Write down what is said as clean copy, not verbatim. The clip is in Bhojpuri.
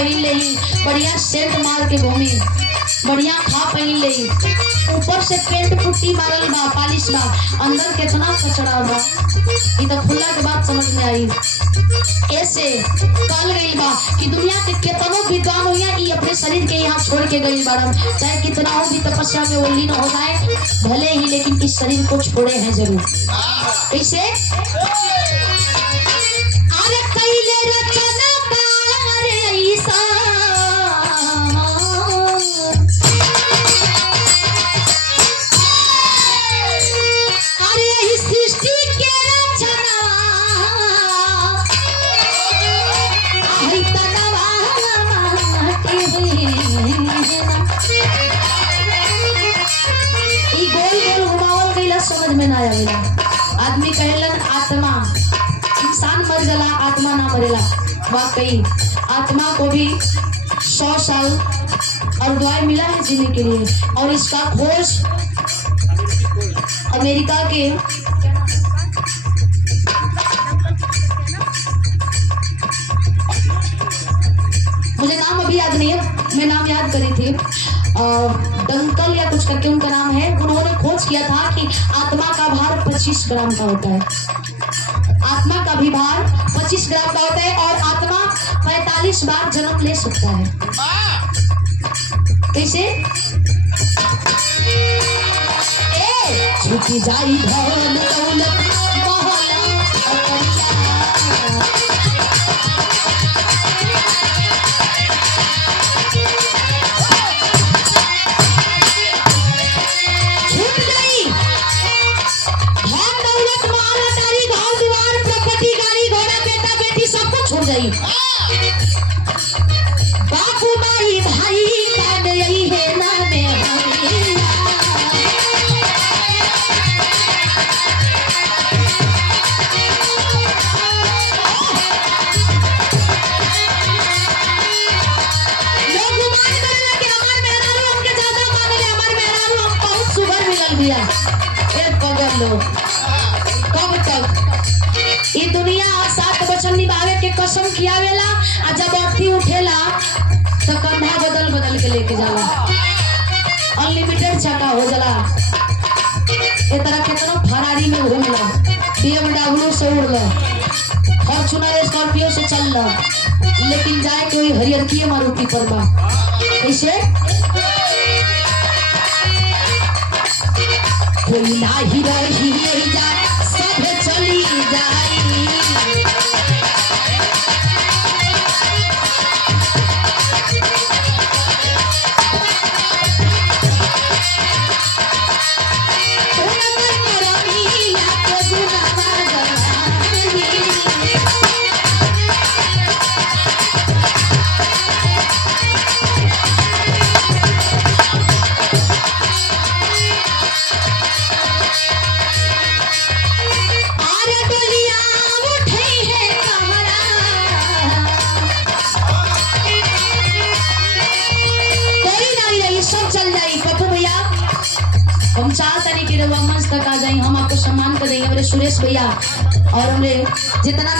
पहन ले, बढ़िया सेंट मार के घूमी, बढ़िया खा पहन ले, ऊपर से पेंट पुट्टी मारल बा, पालिश बा, अंदर कितना कचरा बा। ये तो खुला के बात समझ में आई। ऐसे कल गई बा कि दुनिया के कितनों विद्वान हो या ये अपने शरीर के यहाँ छोड़ के गई बारम, चाहे कितना हो भी तपस्या में वो लीन हो जाए भले ही, लेकिन इस शरीर को छोड़े हैं जरूर। कैसे अरे कैले रचना कार ऐसा, अरे इस सृष्टि के रचना आई तनवा के ई गोल गोल घुमावल गइला समझ में ना आवेला। आदमी कहलन आत्मा, इंसान मर जाला आत्मा ना मरेला। वाकई आत्मा को भी 100 साल और दुआएं मिला है जीने के लिए, और इसका खोज अमेरिका के मुझे नाम अभी याद नहीं है, मैं नाम याद करी थी, डंकल या कुछ करके उनका नाम है। उन्होंने खोज किया था कि आत्मा का भार 25 ग्राम का होता है, आत्मा का भी भार 25 ग्राम का होता है, और आत्मा 45 बार जन्म ले सकता है। कैसे छुटी जाई धन दौलत बापू माई भाई का यही है ना में कब तक ये दुनिया 7 वचन निभावे के कसम खियावेला, आ जब अर्थी उठेला तो कंधा बदल बदल के लेके जाला, अनलिमिटेड चक्का हो जाला। ये तरह कितना फरारी में घूमला, BMW से उड़ला, फॉर्च्यूनर स्कॉर्पियो से चलला, लेकिन जाए के वही हरियर की मारुति पर बा। कैसे कोई नाही रही जा सब चली जाई, हम चाहते नहीं कि रवा मंच तक आ जाए, हम आपको सम्मान कर देंगे। हमारे सुरेश भैया और हमारे जितना